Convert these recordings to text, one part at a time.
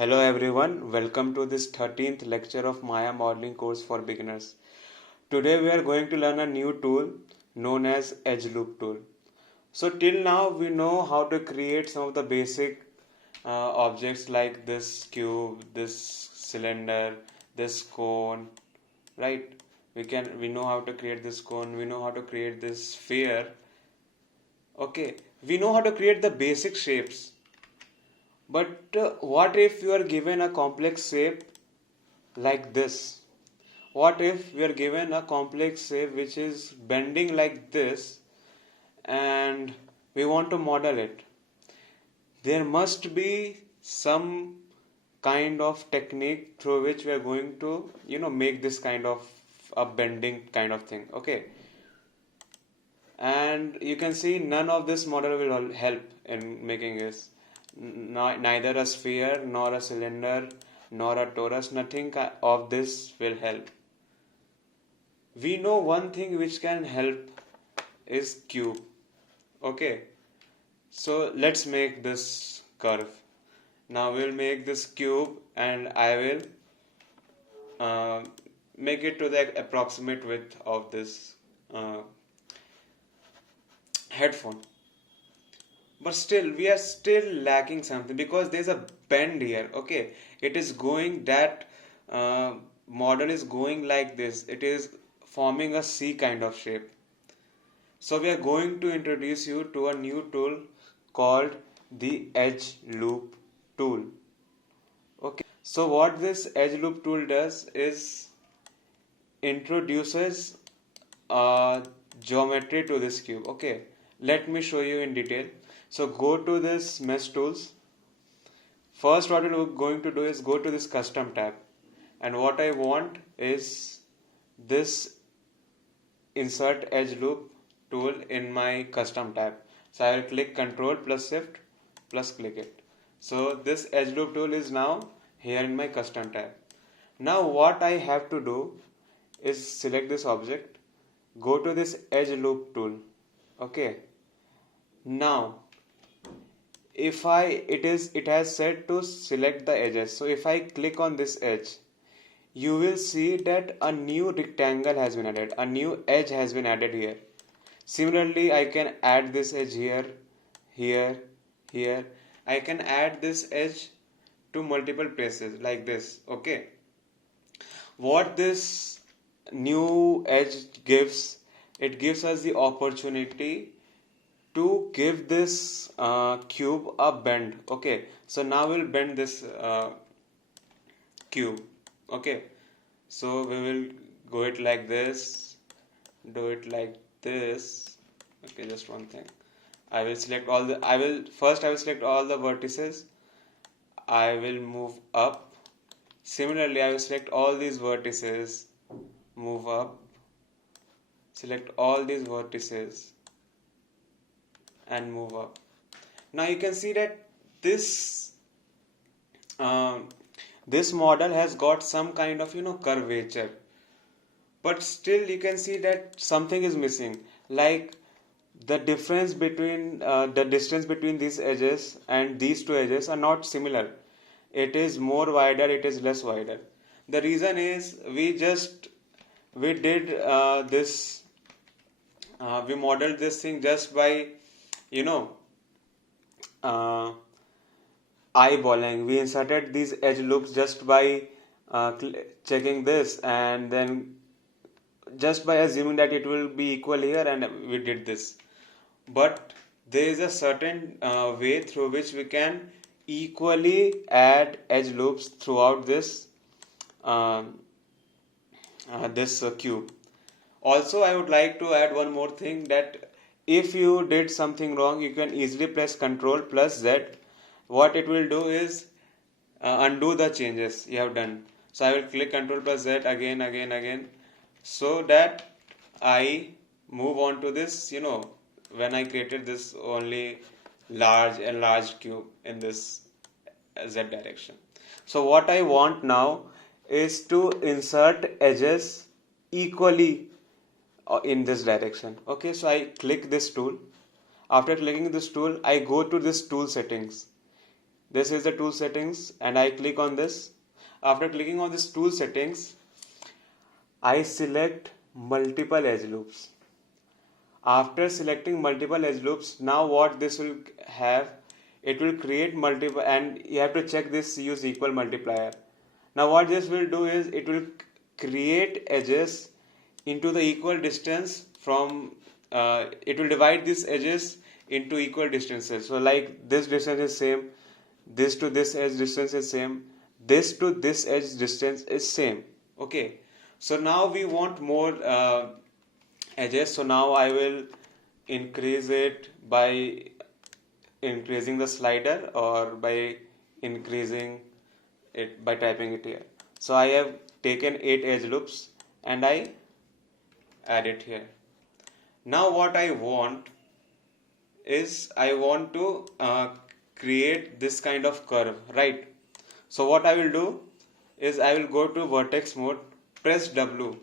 Hello everyone, welcome to this 13th lecture of Maya modeling course for beginners. Today we are going to learn a new tool known as edge loop tool. So till now we know how to create some of the basic objects like this cube, this cylinder, this cone, right? We know how to create this cone, we know how to create this sphere. Okay, we know how to create the basic shapes. But what if you are given a complex shape like this? What if we are given a complex shape which is bending like this and we want to model it? There must be some kind of technique through which we are going to, make this kind of a bending kind of thing. Okay. And you can see none of this model will help in making this. Neither a sphere nor a cylinder nor a torus, nothing of this will help. We know one thing which can help is cube. Okay, so let's make this curve. Now we'll make this cube and I will make it to the approximate width of this headphone. But still we are still lacking something because there's a bend here. Okay, it is going that model is going like this, it is forming a C kind of shape. So we are going to introduce you to a new tool called the edge loop tool. Okay, so what this edge loop tool does is introduces geometry to this cube. Okay, let me show you in detail. So go to this mesh tools. First what we're going to do is go to this custom tab, and what I want is this insert edge loop tool in my custom tab. So I will click Ctrl plus Shift plus click it. So this edge loop tool is now here in my custom tab. Now what I have to do is select this object, go to this edge loop tool. Okay, now if it has said to select the edges, so if I click on this edge, you will see that a new rectangle has been added, a new edge has been added here. Similarly, I can add this edge here, here, here. I can add this edge to multiple places like this. Okay, what this new edge gives, it gives us the opportunity to give this cube a bend. Okay, so now we'll bend this cube. Okay, so we will go it like this, do it like this. Okay, just one thing, I will select all the I will select all the vertices. I will move up. Similarly, I will select all these vertices, move up, select all these vertices and move up. Now you can see that this this model has got some kind of curvature, but still you can see that something is missing, like the difference between the distance between these edges and these two edges are not similar. It is more wider, it is less wider. The reason is we did this we modeled this thing just by you know uh, eyeballing. We inserted these edge loops just by checking this, and then just by assuming that it will be equal here, and we did this. But there is a certain way through which we can equally add edge loops throughout uh, this cube. Also, I would like to add one more thing, that if you did something wrong, you can easily press Ctrl plus Z. What it will do is undo the changes you have done. So I will click Ctrl plus Z again, so that I move on to this, when I created this only enlarged cube in this Z direction. So what I want now is to insert edges equally in this direction. Okay, so I click this tool. After clicking this tool, I go to this tool settings. This is the tool settings, and I click on this. After clicking on this tool settings, I select multiple edge loops. After selecting multiple edge loops, now what this will have, it will create multiple, and you have to check this use equal multiplier. Now what this will do is it will create edges into the equal distance from, it will divide these edges into equal distances. So like this distance is same, this to this edge distance is same, this to this edge distance is same. Okay, so now we want more edges. So now I will increase it by increasing the slider, or by increasing it by typing it here. So I have taken 8 edge loops and I add it here. Now what I want is I want to create this kind of curve, right? So what I will do is I will go to vertex mode, press W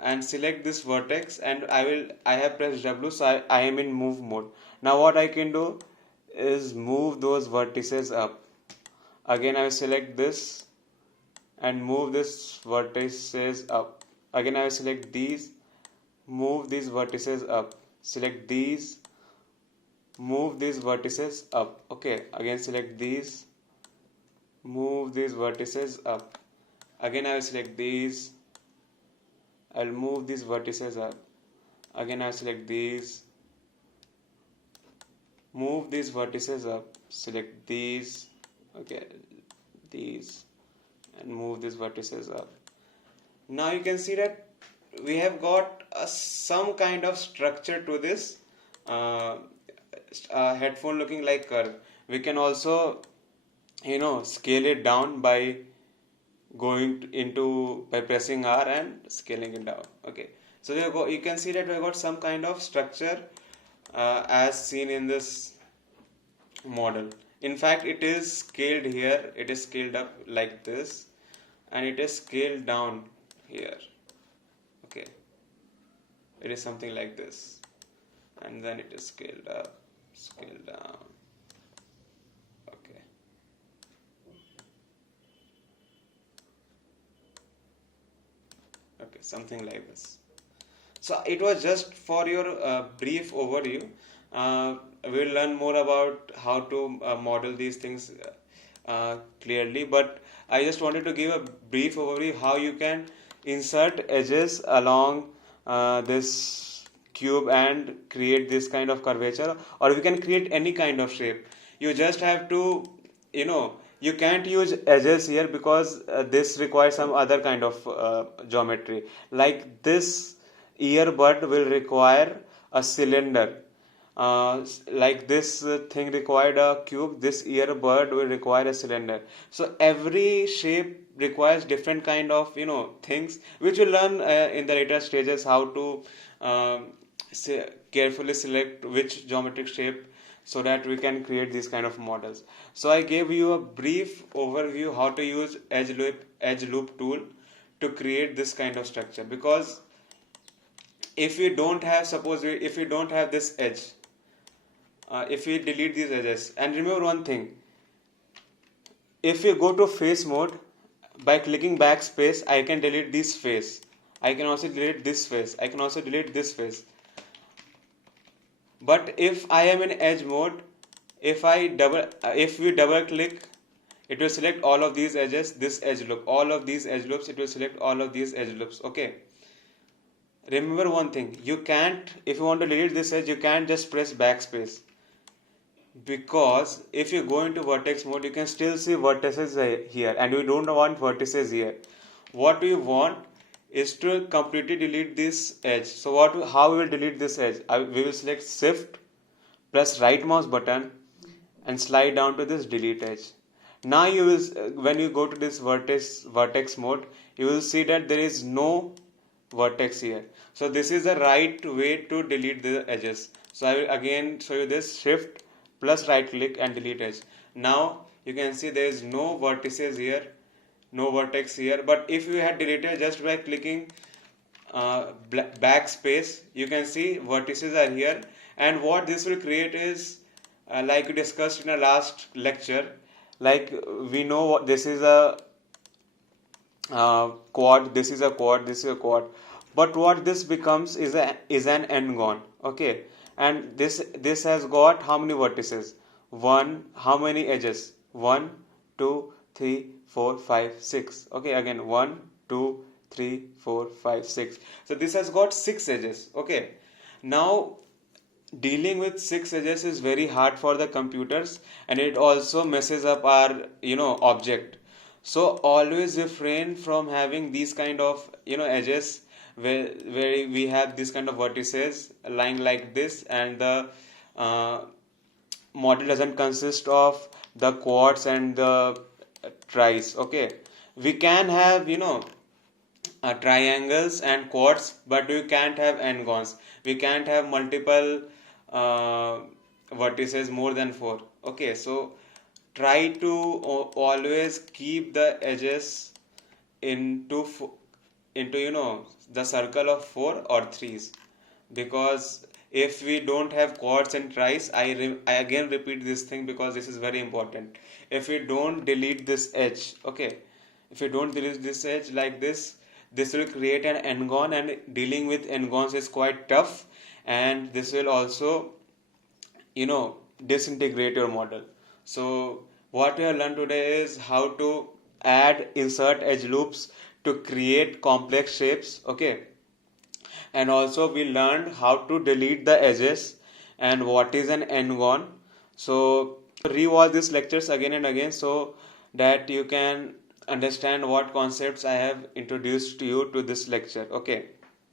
and select this vertex, and I have pressed W, so I am in move mode. Now what I can do is move those vertices up. Again I will select this and move this vertices up. Again I will select these, move these vertices up. Select these, move these vertices up. Okay, again select these, move these vertices up. Again I will select these, I'll move these vertices up. Again I select these, move these vertices up, select these, okay, these, and move these vertices up. Now you can see that we have got some kind of structure to this headphone looking like curve. We can also scale it down by by pressing R and scaling it down. Okay, so you can see that we got some kind of structure as seen in this model. In fact, it is scaled here, it is scaled up like this, and it is scaled down here. Okay, it is something like this, and then it is scaled up, scaled down. Okay, okay, something like this. So it was just for your brief overview. We'll learn more about how to model these things clearly, but I just wanted to give a brief overview how you can insert edges along this cube and create this kind of curvature, or we can create any kind of shape. You just have to, you can't use edges here because this requires some other kind of geometry. Like this earbud will require a cylinder, like this thing required a cube, this earbud will require a cylinder. So every shape requires different kind of things, which we'll learn in the later stages, how to carefully select which geometric shape, so that we can create these kind of models. So I gave you a brief overview how to use edge loop tool to create this kind of structure, because if we don't have, if we don't have this edge, if we delete these edges, and remember one thing, if we go to face mode, by clicking backspace, I can delete this face, I can also delete this face, I can also delete this face. But if I am in edge mode, if we double click, it will select all of these edges, this edge loop, all of these edge loops, it will select all of these edge loops. Okay, remember one thing, you can't, if you want to delete this edge, you can't just press backspace, because if you go into vertex mode, you can still see vertices here, and we don't want vertices here. What we want is to completely delete this edge. So how we will delete this edge? We will select shift plus right mouse button and slide down to this delete edge. Now you will, when you go to this vertex mode, you will see that there is no vertex here. So this is the right way to delete the edges. So I will again show you this, shift plus right click and delete edge. Now you can see there is no vertices here, no vertex here. But if you had deleted just by clicking backspace, you can see vertices are here, and what this will create is like we discussed in our last lecture, like we know what this is a quad, this is a quad, this is a quad, but what this becomes is an n-gon. Okay, and this has got how many vertices? One. How many edges? One, two, three, four, five, six. Okay, again, one, two, three, four, five, six. So this has got six edges. Okay, now dealing with six edges is very hard for the computers, and it also messes up our object. So always refrain from having these kind of edges where we have this kind of vertices lying like this, and the uh, model doesn't consist of the quads and the tris. Okay, we can have triangles and quads, but we can't have n-gons. We can't have multiple uh, vertices more than four. Okay, so try to always keep the edges into into the circle of four or threes, because if we don't have quads and tries, I again repeat this thing because this is very important. If we don't delete this edge, okay, if you don't delete this edge like this will create an n-gon, and dealing with n-gons is quite tough, and this will also disintegrate your model. So what we have learned today is how to insert edge loops to create complex shapes. Okay, and also we learned how to delete the edges and what is an n-gon. So rewatch these lectures again and again so that you can understand what concepts I have introduced to you to this lecture. Okay.